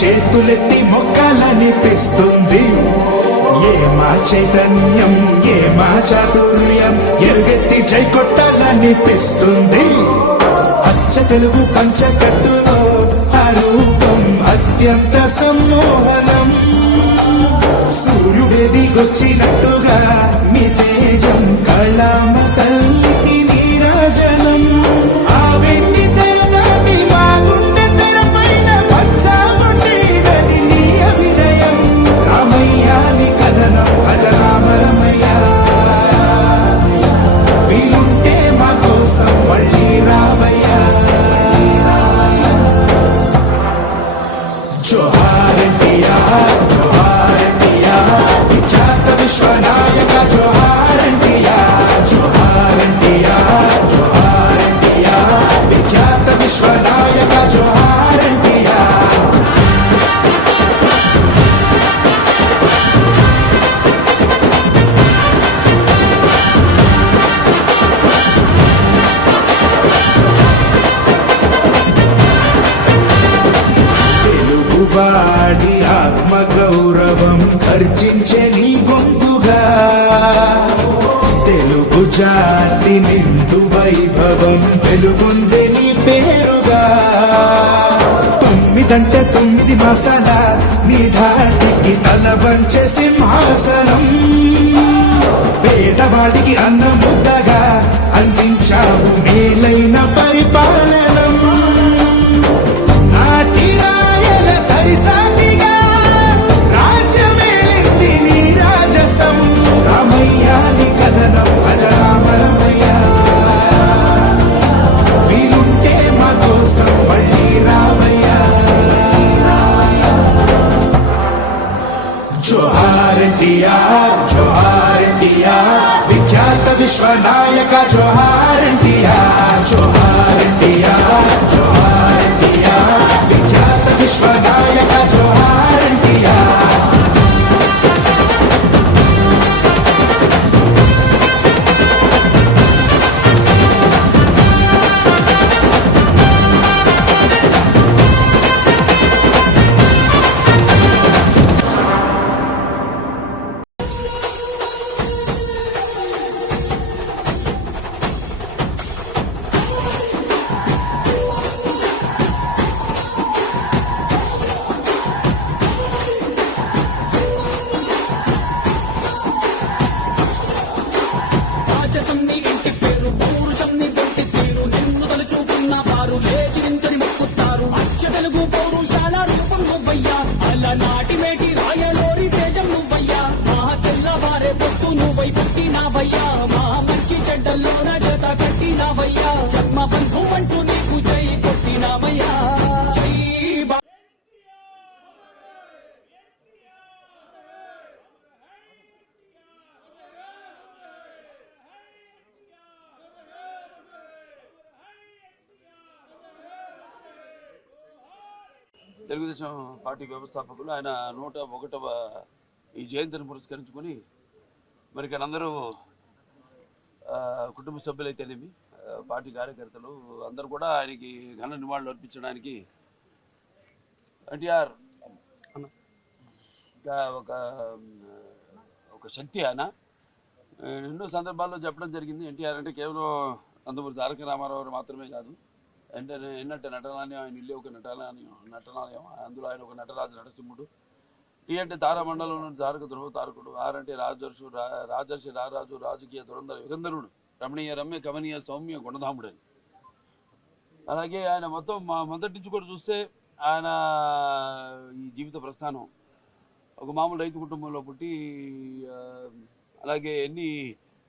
చేతులెత్తి మొక్కలనిపిస్తుంది. ఏ మా చైతన్యం ఏ మా చాతుర్యం ఎరుగెత్తి జై కొట్టాలనిపిస్తుంది అచ్చ తెలుగు పంచకట్టులో ఆ రూపం అత్యంత సమ్మోహనం. సూర్యుడెదిగొచ్చినట్టుగా మీ తేజం కళామ తల్లి ఖర్చించే నీ గొంతుగా తెలుగు జాతి నిండు వైభవం వెలుగుందే నీ పేరుగా. తొమ్మిదంటే తొమ్మిది మసాల నీ ధాటికి తల వంచే సింహాసనం. పేదవాడికి అన్న ముద్దగా అందించావు మేలైన పరిపాలనం. అచ్చ తెలుగు పౌరుషాల రూపం నువ్వయ్యా. అలనాటి మేటి రాయలోరి తేజం నువ్వయ్యా. మా తెల్లవారే పొట్టు నువ్వై పుట్టినావయ్యా. మా మంచి చెడ్డల్లోన జత కట్టినావయ్యా. జన్మ బంధు అంటూ నీకు జై కొట్టినావయ్యా జై బా తెలుగుదేశం పార్టీ వ్యవస్థాపకులు ఆయన నూట ఒకటవ ఈ జయంతిని పురస్కరించుకొని మరి ఇక్కడ అందరూ కుటుంబ సభ్యులైతేనేమి పార్టీ కార్యకర్తలు అందరూ కూడా ఆయనకి ఘన నివాళులు అర్పించడానికి ఎన్టీఆర్ ఇంకా ఒక ఒక శక్తి ఆయన. ఎన్నో సందర్భాల్లో చెప్పడం జరిగింది ఎన్టీఆర్ అంటే కేవలం నందమూరి తారక రామారావు మాత్రమే కాదు. అంటే ఏంటంటే నటనాలయం ఆయన ఇల్లు ఒక నటనాలయం నటనాలయం అందులో ఆయన ఒక నటరాజు నటసింహుడు టీ అంటే తారామండలంలో తారక ధ్రువ తారకుడు ఆర్ అంటే రాజర్షు రా రాజర్షి రారాజు రాజకీయ దురంధర యుగంధరుడు రమణీయ రమ్య కమనీయ సౌమ్య గుణధాముడు అని అలాగే ఆయన మొత్తం మా మొదటి నుంచి కూడా చూస్తే ఆయన ఈ జీవిత ప్రస్థానం ఒక మామూలు రైతు కుటుంబంలో పుట్టి అలాగే ఎన్ని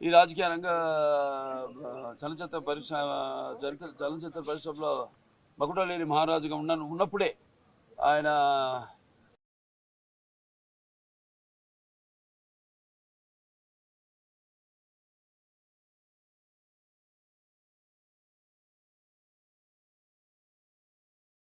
ఈ రాజకీయ రంగ చలనచిత్ర పరిశ్రమ చలనచిత్ర పరిశ్రమలో మకుటలేని మహారాజుగా ఉన్న ఉన్నప్పుడే ఆయన